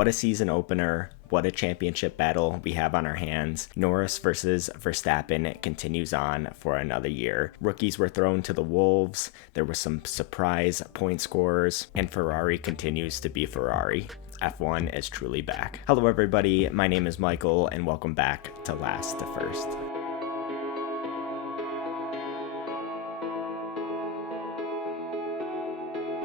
What a season opener. What a championship battle we have on our hands. Norris versus Verstappen continues on for another year. Rookies were thrown to the wolves. There were some surprise point scorers, and Ferrari continues to be Ferrari. F1 is truly back. Hello everybody, my name is Michael, and welcome back to Last to First.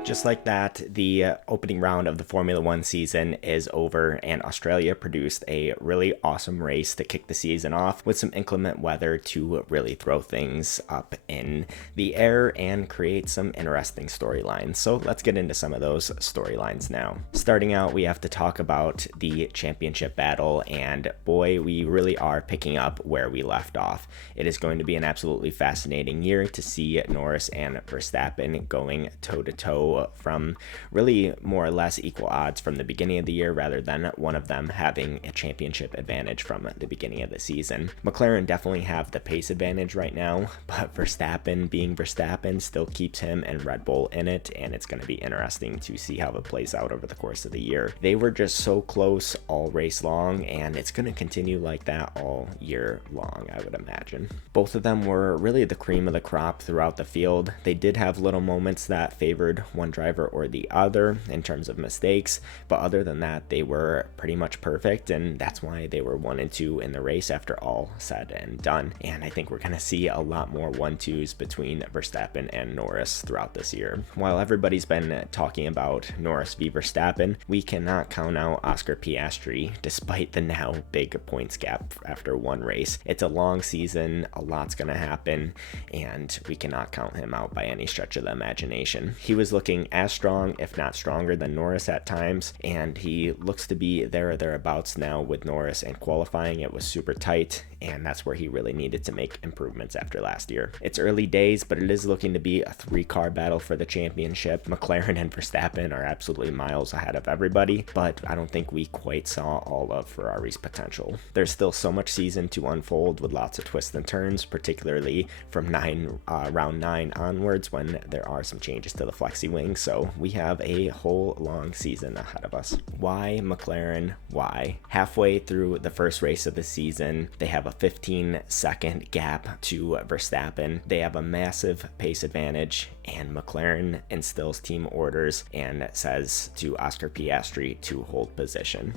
Just like that, the opening round of the Formula One season is over, and Australia produced a really awesome race to kick the season off with some inclement weather to really throw things up in the air and create some interesting storylines. So let's get into some of those storylines now. Starting out, we have to talk about the championship battle, and boy, we really are picking up where we left off. It is going to be an absolutely fascinating year to see Norris and Verstappen going toe-to-toe from really more or less equal odds from the beginning of the year, rather than one of them having a championship advantage from the beginning of the season. McLaren definitely have the pace advantage right now, but Verstappen being Verstappen still keeps him and Red Bull in it, and it's going to be interesting to see how it plays out over the course of the year. They were just so close all race long, and it's going to continue like that all year long, I would imagine. Both of them were really the cream of the crop throughout the field. They did have little moments that favored one driver or the other in terms of mistakes, but other than that, they were pretty much perfect, and that's why they were 1 and 2 in the race after all said and done. And I think we're going to see a lot more 1-2s between Verstappen and Norris throughout this year. While everybody's been talking about Norris v Verstappen, we cannot count out Oscar Piastri despite the now big points gap after one race. It's a long season, a lot's going to happen, and we cannot count him out by any stretch of the imagination. He was looking as strong, if not stronger, than Norris at times, and he looks to be there or thereabouts now with Norris. And qualifying, it was super tight, and that's where he really needed to make improvements after last year. It's early days, but it is looking to be a 3-car battle for the championship. McLaren and Verstappen are absolutely miles ahead of everybody, but I don't think we quite saw all of Ferrari's potential. There's still so much season to unfold with lots of twists and turns, particularly from round 9 onwards, when there are some changes to the flexi wing. So we have a whole long season ahead of us. Why McLaren? Why? Halfway through the first race of the season, they have a 15-second gap to Verstappen. They have a massive pace advantage, and McLaren instills team orders and says to Oscar Piastri to hold position.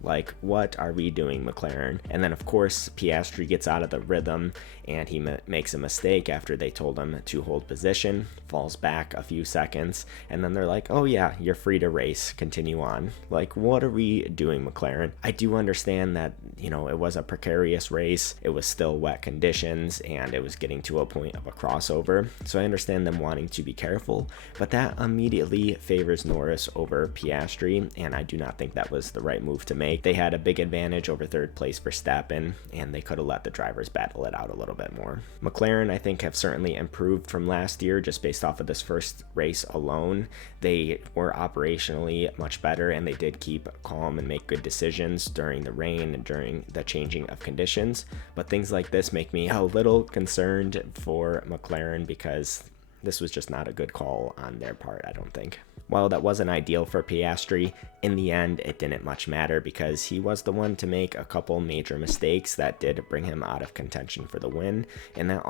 Like, what are we doing, McLaren? And then, of course, Piastri gets out of the rhythm, and he makes a mistake after they told him to hold position, falls back a few seconds, and then they're like, oh yeah, you're free to race, continue on. Like, what are we doing, McLaren? I do understand that, it was a precarious race, it was still wet conditions, and it was getting to a point of a crossover, so I understand them wanting to be careful, but that immediately favors Norris over Piastri, and I do not think that was the right move to make. They had a big advantage over third place Verstappen, and they could have let the drivers battle it out a little bit more. McLaren, I think, have certainly improved from last year just based off of this first race alone. They were operationally much better, and they did keep calm and make good decisions during the rain and during the changing of conditions. But things like this make me a little concerned for McLaren, because this was just not a good call on their part, I don't think. While that wasn't ideal for Piastri, in the end, it didn't much matter because he was the one to make a couple major mistakes that did bring him out of contention for the win, and that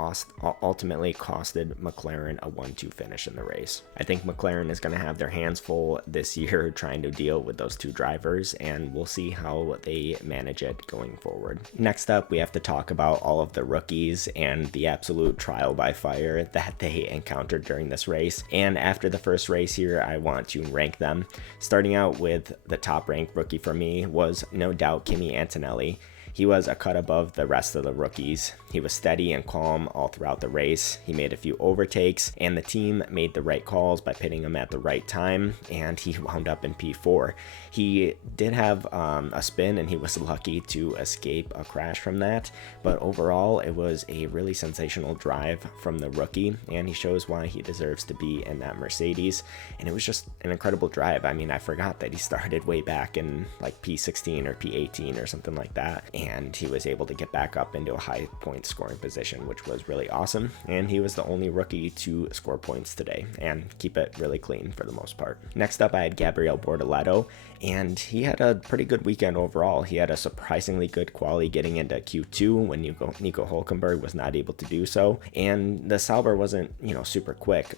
ultimately costed McLaren a 1-2 finish in the race. I think McLaren is going to have their hands full this year trying to deal with those two drivers, and we'll see how they manage it going forward. Next up, we have to talk about all of the rookies and the absolute trial by fire that they encountered during this race. And after the first race here, I want to rank them. Starting out with the top ranked rookie for me was no doubt Kimi Antonelli. He was a cut above the rest of the rookies. He was steady and calm all throughout the race. He made a few overtakes, and the team made the right calls by pitting him at the right time, and he wound up in P4. He did have a spin, and he was lucky to escape a crash from that, but overall, it was a really sensational drive from the rookie, and he shows why he deserves to be in that Mercedes, and it was just an incredible drive. I mean, I forgot that he started way back in like P16 or P18 or something like that, and he was able to get back up into a high point scoring position, which was really awesome. And he was the only rookie to score points today and keep it really clean for the most part. Next up, I had Gabriel Bortoleto, and he had a pretty good weekend overall. He had a surprisingly good quali getting into Q2 when Nico Hülkenberg was not able to do so, and the Sauber wasn't, super quick,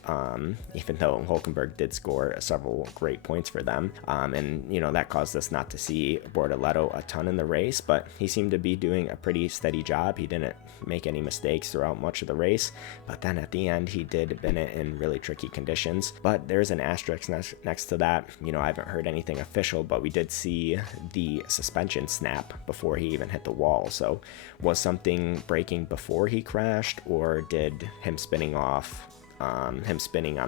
even though Hülkenberg did score several great points for them, and that caused us not to see Bortoleto a ton in the race, but he seemed to be doing a pretty steady job. He didn't make any mistakes throughout much of the race, but then at the end he did bin it in really tricky conditions. But there's an asterisk next to that. I haven't heard anything official, but we did see the suspension snap before he even hit the wall. So was something breaking before he crashed, or did him spinning on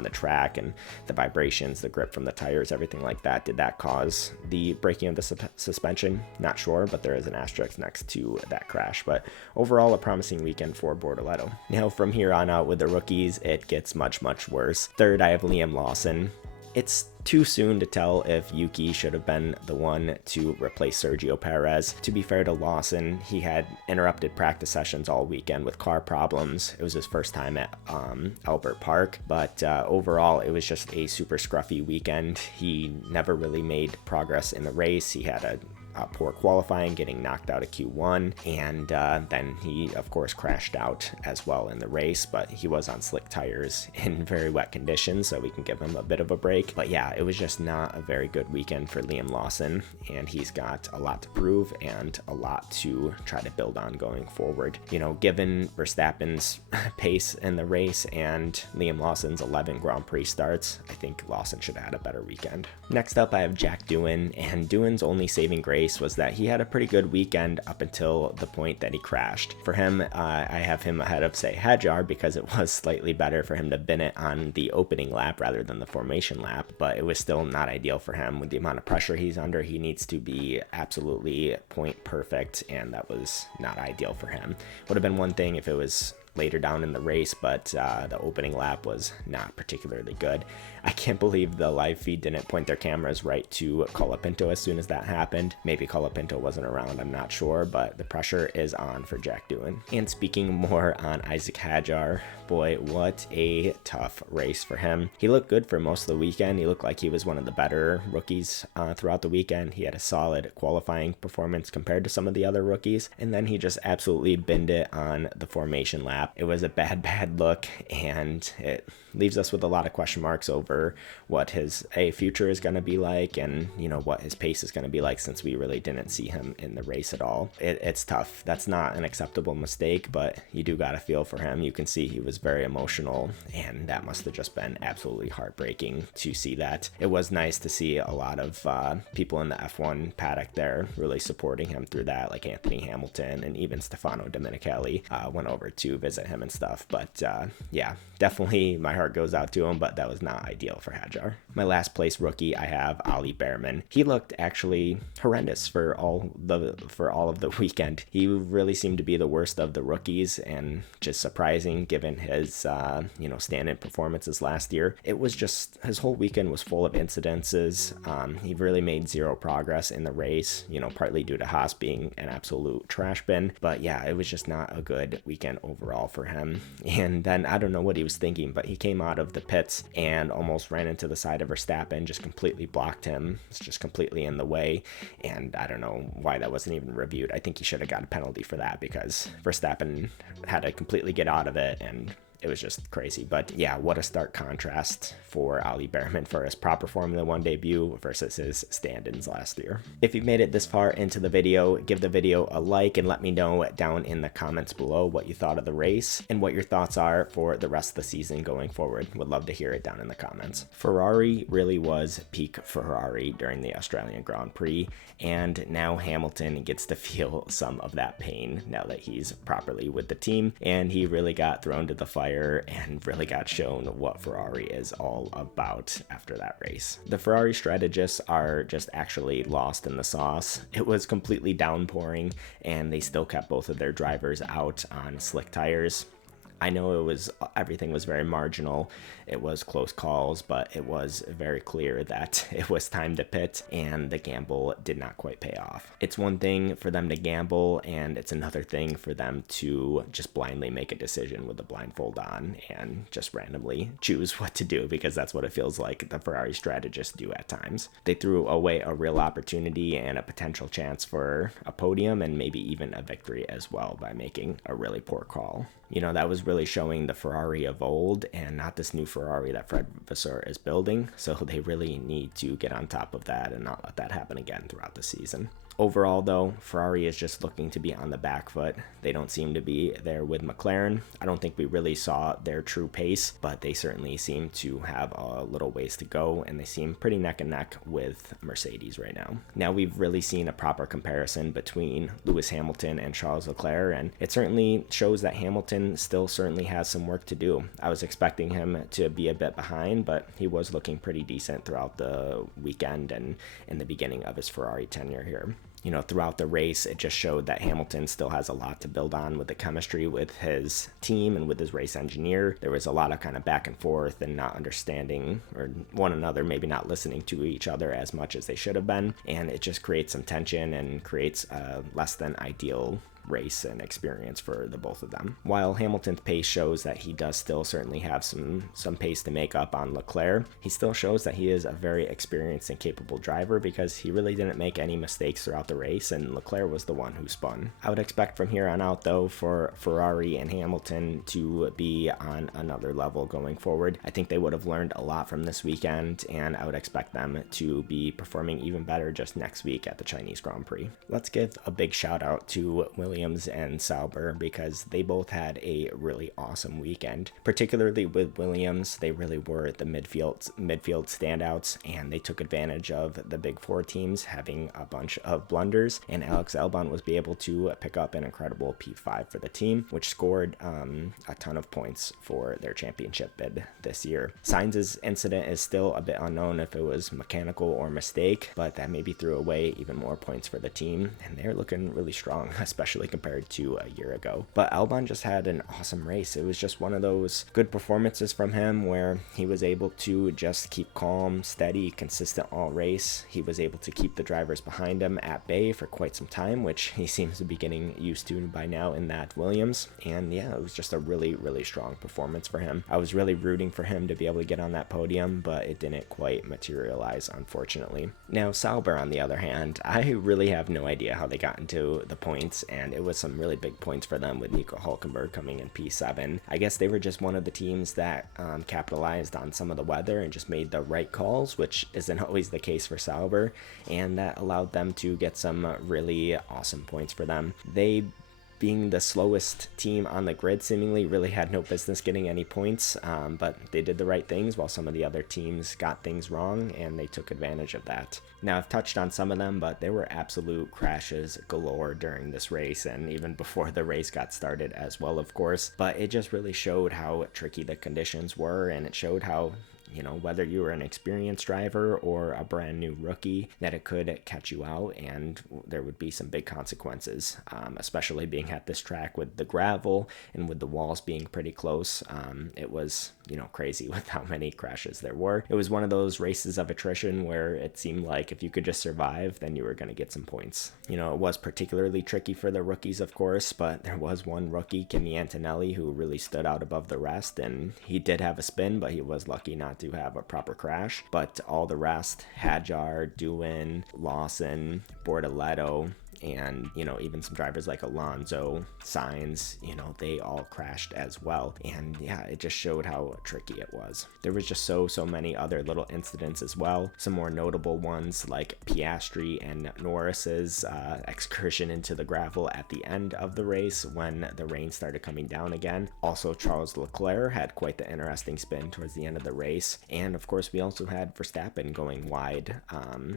the track and the vibrations, the grip from the tires, everything like that, did that cause the breaking of the suspension? Not sure, but there is an asterisk next to that crash. But overall, a promising weekend for Bortoleto. Now from here on out with the rookies, it gets much worse. Third, I have Liam Lawson. It's too soon to tell if Yuki should have been the one to replace Sergio Perez. To be fair to Lawson, he had interrupted practice sessions all weekend with car problems. It was his first time at Albert Park, but overall it was just a super scruffy weekend. He never really made progress in the race. He had a poor qualifying, getting knocked out of Q1, and then he of course crashed out as well in the race, but he was on slick tires in very wet conditions, so we can give him a bit of a break. But yeah, it was just not a very good weekend for Liam Lawson, and he's got a lot to prove and a lot to try to build on going forward. Given Verstappen's pace in the race and Liam Lawson's 11 Grand Prix starts, I think Lawson should have had a better weekend. Next up, I have Jack Doohan, and Doohan's only saving grace was that he had a pretty good weekend up until the point that he crashed. For him, I have him ahead of, say, Hadjar, because it was slightly better for him to bin it on the opening lap rather than the formation lap, but it was still not ideal for him. With the amount of pressure he's under, he needs to be absolutely point perfect, and that was not ideal for him. Would have been one thing if it was later down in the race, but the opening lap was not particularly good. I can't believe the live feed didn't point their cameras right to Colapinto as soon as that happened. Maybe Colapinto wasn't around, I'm not sure, but the pressure is on for Jack Doohan. And speaking more on Isaac Hadjar, boy, what a tough race for him. He looked good for most of the weekend. He looked like he was one of the better rookies throughout the weekend. He had a solid qualifying performance compared to some of the other rookies, and then he just absolutely binned it on the formation lap. It was a bad look, and it leaves us with a lot of question marks over what his future is going to be like, and what his pace is going to be like, since we really didn't see him in the race at all. It's tough. That's not an acceptable mistake, but you do got to feel for him. You can see he was very emotional, and that must have just been absolutely heartbreaking to see that. It was nice to see a lot of people in the F1 paddock there really supporting him through that, like Anthony Hamilton and even Stefano Domenicali went over to visit him and stuff. But yeah, definitely my heart goes out to him, but that was not ideal for Hadjar. My last place rookie, I have Ollie Behrman. He looked actually horrendous for all of the weekend. He really seemed to be the worst of the rookies, and just surprising given his stand-in performances last year. It was just, his whole weekend was full of incidences. He really made zero progress in the race, partly due to Haas being an absolute trash bin. But yeah, it was just not a good weekend overall for him. And then I don't know what he was thinking, but he came out of the pits and almost ran into the side of Verstappen, just completely blocked him. It's just completely in the way, and I don't know why that wasn't even reviewed. I think he should have got a penalty for that, because Verstappen had to completely get out of it, and it was just crazy. But yeah, what a stark contrast for Ollie Behrman for his proper Formula One debut versus his stand-ins last year. If you've made it this far into the video, give the video a like and let me know down in the comments below what you thought of the race and what your thoughts are for the rest of the season going forward. Would love to hear it down in the comments. Ferrari really was peak Ferrari during the Australian Grand Prix, and now Hamilton gets to feel some of that pain now that he's properly with the team, and he really got thrown to the fire and really got shown what Ferrari is all about after that race. The Ferrari strategists are just actually lost in the sauce. It was completely downpouring, and they still kept both of their drivers out on slick tires. I know everything was very marginal. It was close calls, but it was very clear that it was time to pit, and the gamble did not quite pay off. It's one thing for them to gamble, and it's another thing for them to just blindly make a decision with the blindfold on and just randomly choose what to do, because that's what it feels like the Ferrari strategists do at times. They threw away a real opportunity and a potential chance for a podium and maybe even a victory as well by making a really poor call. That was really showing the Ferrari of old and not this new Ferrari that Fred Vasseur is building. So they really need to get on top of that and not let that happen again throughout the season. Overall, though, Ferrari is just looking to be on the back foot. They don't seem to be there with McLaren. I don't think we really saw their true pace, but they certainly seem to have a little ways to go, and they seem pretty neck and neck with Mercedes right now. Now we've really seen a proper comparison between Lewis Hamilton and Charles Leclerc, and it certainly shows that Hamilton still certainly has some work to do. I was expecting him to be a bit behind, but he was looking pretty decent throughout the weekend and in the beginning of his Ferrari tenure here. Throughout the race, it just showed that Hamilton still has a lot to build on with the chemistry with his team and with his race engineer. There was a lot of kind of back and forth and not understanding or one another, maybe not listening to each other as much as they should have been. And it just creates some tension and creates a less than ideal race and experience for the both of them. While Hamilton's pace shows that he does still certainly have some pace to make up on Leclerc, he still shows that he is a very experienced and capable driver because he really didn't make any mistakes throughout the race, and Leclerc was the one who spun. I would expect from here on out, though, for Ferrari and Hamilton to be on another level going forward. I think they would have learned a lot from this weekend, and I would expect them to be performing even better just next week at the Chinese Grand Prix. Let's give a big shout out to Williams and Sauber because they both had a really awesome weekend. Particularly with Williams, they really were the midfield standouts, and they took advantage of the big four teams having a bunch of blunders, and Alex Albon was able to pick up an incredible P5 for the team, which scored a ton of points for their championship bid this year. Sainz's incident is still a bit unknown if it was mechanical or mistake, but that maybe threw away even more points for the team, and they're looking really strong, especially compared to a year ago. But Albon just had an awesome race. It was just one of those good performances from him where he was able to just keep calm, steady, consistent all race. He was able to keep the drivers behind him at bay for quite some time, which he seems to be getting used to by now in that Williams. And yeah, it was just a really, really strong performance for him. I was really rooting for him to be able to get on that podium, but it didn't quite materialize, unfortunately. Now, Sauber, on the other hand, I really have no idea how they got into the points, and it was some really big points for them with Nico Hülkenberg coming in P7. I guess they were just one of the teams that capitalized on some of the weather and just made the right calls, which isn't always the case for Sauber, and that allowed them to get some really awesome points for them. They, being the slowest team on the grid, seemingly really had no business getting any points, but they did the right things while some of the other teams got things wrong, and they took advantage of that. Now, I've touched on some of them, but there were absolute crashes galore during this race, and even before the race got started as well, of course, but it just really showed how tricky the conditions were, and it showed how, whether you were an experienced driver or a brand new rookie, that it could catch you out and there would be some big consequences, especially being at this track with the gravel and with the walls being pretty close. It was, crazy with how many crashes there were. It was one of those races of attrition where it seemed like if you could just survive, then you were going to get some points. It was particularly tricky for the rookies, of course, but there was one rookie, Kimi Antonelli, who really stood out above the rest, and he did have a spin, but he was lucky not to have a proper crash. But all the rest, Hadjar, Doohan, Lawson, Bortoleto, and even some drivers like Alonso, Sainz, they all crashed as well. And yeah, it just showed how tricky it was. There was just so many other little incidents as well. Some more notable ones like Piastri and Norris's excursion into the gravel at the end of the race when the rain started coming down again. Also, Charles Leclerc had quite the interesting spin towards the end of the race. And of course, we also had Verstappen going wide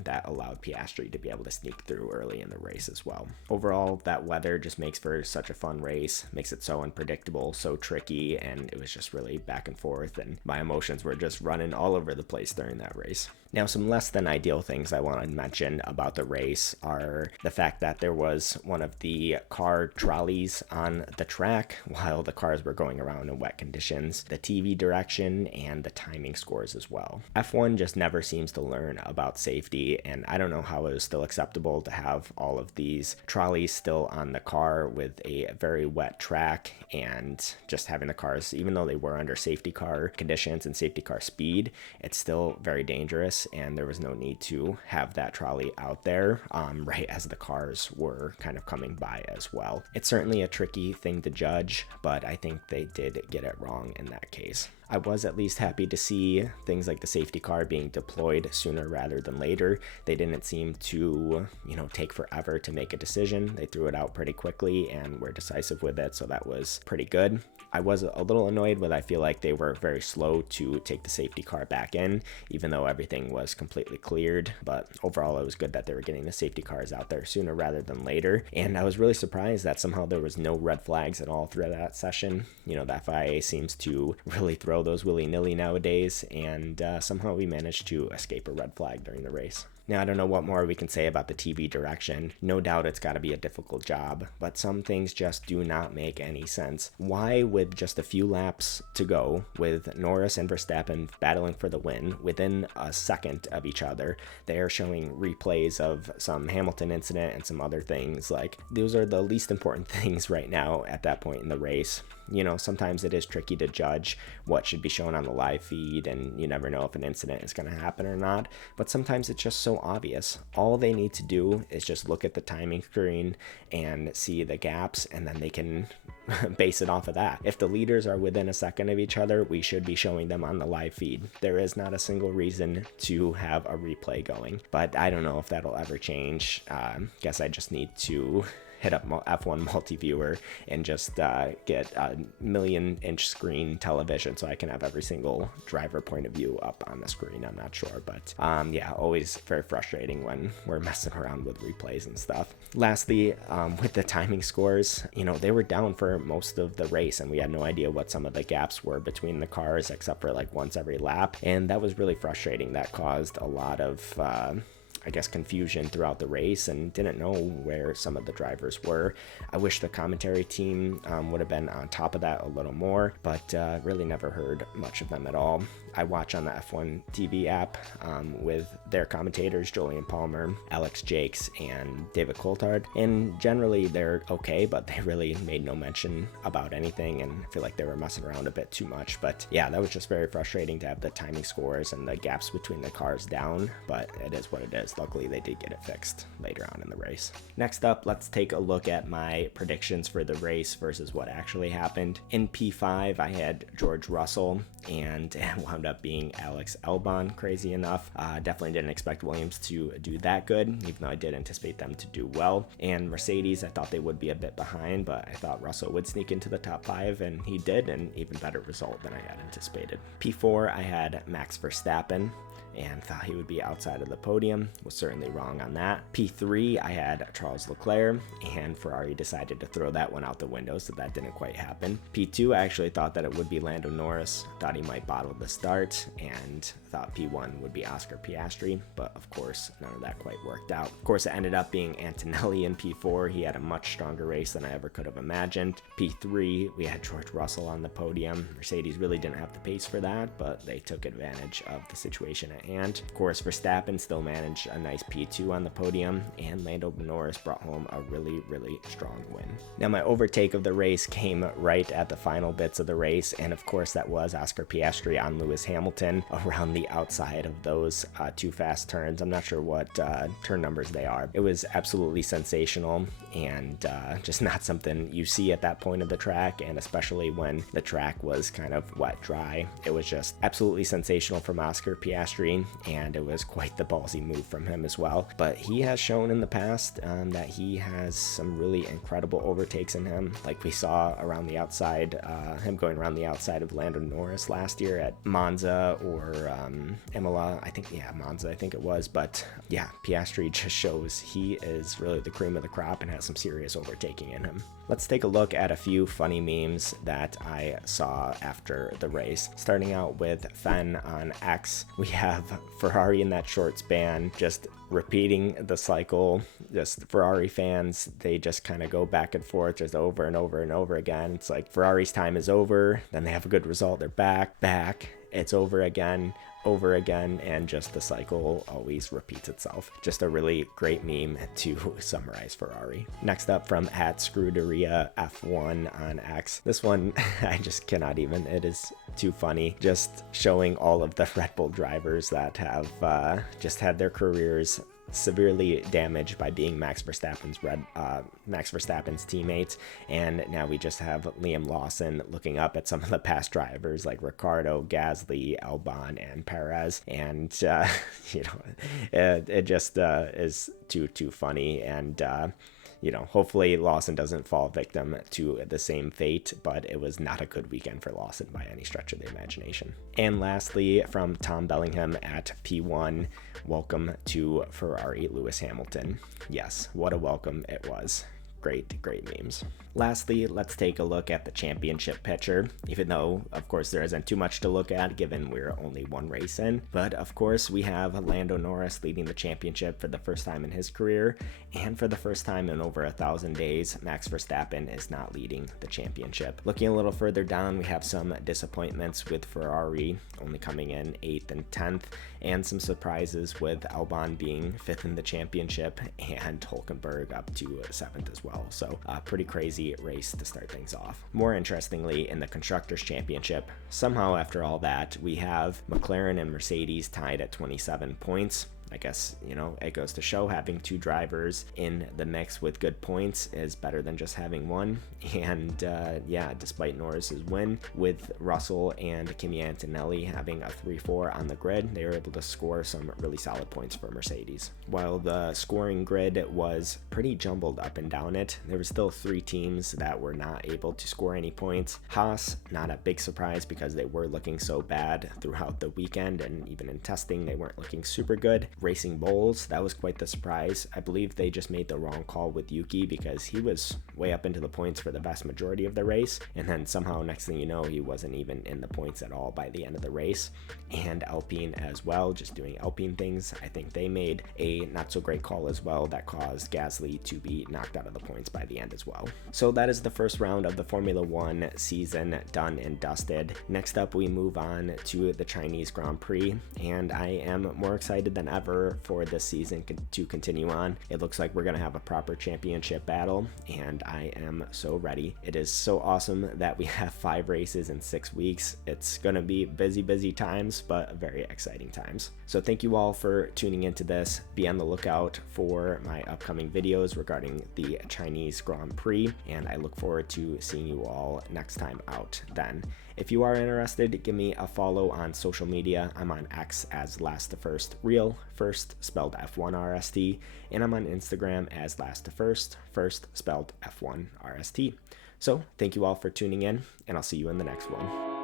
that allowed Piastri to be able to sneak through early in the race as well. Overall, that weather just makes for such a fun race, makes it so unpredictable, so tricky, and it was just really back and forth, and my emotions were just running all over the place during that race. Now, some less than ideal things I want to mention about the race are the fact that there was one of the car trolleys on the track while the cars were going around in wet conditions, the TV direction, and the timing scores as well. F1 just never seems to learn about safety, and I don't know how it was still acceptable to have all of these trolleys still on the car with a very wet track and just having the cars, even though they were under safety car conditions and safety car speed, it's still very dangerous, and there was no need to have that trolley out there right as the cars were kind of coming by as well. It's certainly a tricky thing to judge, but I think they did get it wrong in that case. I was at least happy to see things like the safety car being deployed sooner rather than later. They didn't seem to, take forever to make a decision. They threw it out pretty quickly and were decisive with it, so that was pretty good. I was a little annoyed with I feel like they were very slow to take the safety car back in, even though everything was completely cleared. But overall, it was good that they were getting the safety cars out there sooner rather than later. And I was really surprised that somehow there was no red flags at all through that session. The FIA seems to really throw those willy-nilly nowadays, and somehow we managed to escape a red flag during the race. Now, I don't know what more we can say about the TV direction. No doubt it's got to be a difficult job, but some things just do not make any sense. Why, with just a few laps to go, with Norris and Verstappen battling for the win within a second of each other, they are showing replays of some Hamilton incident and some other things? Like, those are the least important things right now at that point in the race. Sometimes it is tricky to judge what should be shown on the live feed, and you never know if an incident is going to happen or not, but sometimes it's just so obvious. All they need to do is just look at the timing screen and see the gaps, and then they can base it off of that. If the leaders are within a second of each other, we should be showing them on the live feed. There is not a single reason to have a replay going, but I don't know if that'll ever change. Guess I just need to hit up F1 multi-viewer and just get a 1,000,000-inch screen television so I can have every single driver point of view up on the screen. I'm not sure, but always very frustrating when we're messing around with replays and stuff. Lastly, with the timing scores, they were down for most of the race, and we had no idea what some of the gaps were between the cars except for like once every lap, and that was really frustrating. That caused a lot of confusion throughout the race, and didn't know where some of the drivers were. I wish the commentary team would have been on top of that a little more, but really never heard much of them at all. I watch on the F1 TV app with their commentators, Julian Palmer, Alex Jakes, and David Coulthard, and generally they're okay, but they really made no mention about anything, and I feel like they were messing around a bit too much. But yeah, that was just very frustrating to have the timing scores and the gaps between the cars down, but it is what it is. Luckily, they did get it fixed later on in the race. Next up, let's take a look at my predictions for the race versus what actually happened. In P5, I had George Russell, and it wound up being Alex Albon, crazy enough. Definitely didn't expect Williams to do that good, even though I did anticipate them to do well. And Mercedes, I thought they would be a bit behind, but I thought Russell would sneak into the top 5, and he did, an even better result than I had anticipated. P4, I had Max Verstappen, and thought he would be outside of the podium. Was certainly wrong on that. P3, I had Charles Leclerc, and Ferrari decided to throw that one out the window, so that didn't quite happen. P2, I actually thought that it would be Lando Norris. Thought he might bottle the start, and thought P1 would be Oscar Piastri, but of course, none of that quite worked out. Of course, it ended up being Antonelli in P4. He had a much stronger race than I ever could have imagined. P3, we had George Russell on the podium. Mercedes really didn't have the pace for that, but they took advantage of the situation at hand. Of course, Verstappen still managed a nice P2 on the podium, and Lando Norris brought home a really, really strong win. Now, my overtake of the race came right at the final bits of the race, and of course that was Oscar Piastri on Lewis Hamilton around the outside of those two fast turns. I'm not sure what turn numbers they are. It was absolutely sensational, and just not something you see at that point of the track, and especially when the track was kind of wet dry. It was just absolutely sensational from Oscar Piastri, and it was quite the ballsy move from him as well. But he has shown in the past that he has some really incredible overtakes in him, like we saw around the outside, him going around the outside of Lando Norris last year at Monza or Imola, Monza I think it was. But yeah, Piastri just shows he is really the cream of the crop and has some serious overtaking in him. Let's take a look at a few funny memes that I saw after the race. Starting out with Fen on X, we have Ferrari in that short span just repeating the cycle. Just Ferrari fans, they just kind of go back and forth just over and over and over again. It's like Ferrari's time is over, then they have a good result, they're back, it's over again, and just the cycle always repeats itself. Just a really great meme to summarize Ferrari. Next up from @Screwderia F1 on X. This one, I just cannot even, it is too funny. Just showing all of the Red Bull drivers that have just had their careers severely damaged by being Max Verstappen's teammates, and now we just have Liam Lawson looking up at some of the past drivers like Ricciardo, Gasly, Albon, and Perez, and it just is too funny. And hopefully Lawson doesn't fall victim to the same fate, but it was not a good weekend for Lawson by any stretch of the imagination. And lastly, from Tom Bellingham @P1, welcome to Ferrari, Lewis Hamilton. Yes, what a welcome it was. Great memes. Lastly, let's take a look at the championship picture, even though, of course, there isn't too much to look at given we're only one race in. But, of course, we have Lando Norris leading the championship for the first time in his career, and for the first time in over 1,000 days, Max Verstappen is not leading the championship. Looking a little further down, we have some disappointments with Ferrari only coming in 8th and 10th, and some surprises with Albon being 5th in the championship, and Hülkenberg up to 7th as well. So, pretty crazy race to start things off. More interestingly, in the Constructors' Championship, somehow after all that, we have McLaren and Mercedes tied at 27 points. I guess, it goes to show having two drivers in the mix with good points is better than just having one. And despite Norris's win, with Russell and Kimi Antonelli having a 3-4 on the grid, they were able to score some really solid points for Mercedes. While the scoring grid was pretty jumbled up and down it, there were still 3 teams that were not able to score any points. Haas, not a big surprise because they were looking so bad throughout the weekend, and even in testing, they weren't looking super good. Racing Bulls, that was quite the surprise. I believe they just made the wrong call with Yuki because he was way up into the points for the vast majority of the race, and then somehow next thing you know, he wasn't even in the points at all by the end of the race. And Alpine as well, just doing Alpine things. I think they made a not so great call as well that caused Gasly to be knocked out of the points by the end as well. So that is the first round of the Formula One season done and dusted. Next up, we move on to the Chinese Grand Prix, and I am more excited than ever for this season to continue on. It looks like we're going to have a proper championship battle, and I am so ready. It is so awesome that we have 5 races in 6 weeks. It's going to be busy times, but very exciting times. So thank you all for tuning into this. Be on the lookout for my upcoming videos regarding the Chinese Grand Prix, and I look forward to seeing you all next time out then. If you are interested, give me a follow on social media. I'm on X as Last2First first spelled F1RST, and I'm on Instagram as Last2First, first spelled F1RST. So thank you all for tuning in, and I'll see you in the next one.